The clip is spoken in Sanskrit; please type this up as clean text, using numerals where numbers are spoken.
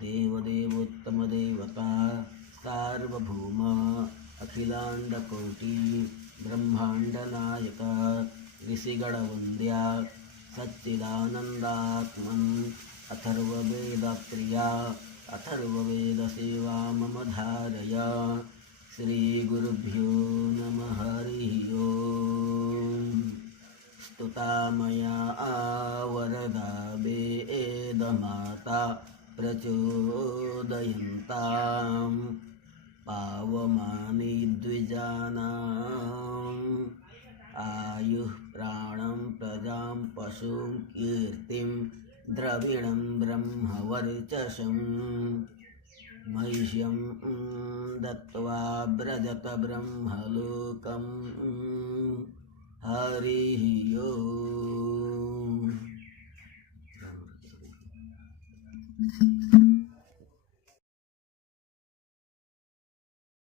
देवदेवोत्तमदेवता सार्वभौम अखिलाण्डकोटि ब्रह्माण्डनायक ऋषिगणवन्द्या सच्चिदानन्दात्मन् अथर्ववेदप्रिया अथर्ववेदसेवा मम धारय। श्रीगुरुभ्यो नमः। हरिः ओम्। स्तुता मया वरदा वेदमाता प्रचोदयन्तां पावमानि द्विजानाम् आयुः प्राणं प्रजां पशुं कीर्तिं द्रविणं ब्रह्मवर्चसं मह्यं दत्त्वा व्रजत ब्रह्मलोकं। हरिः ओम्।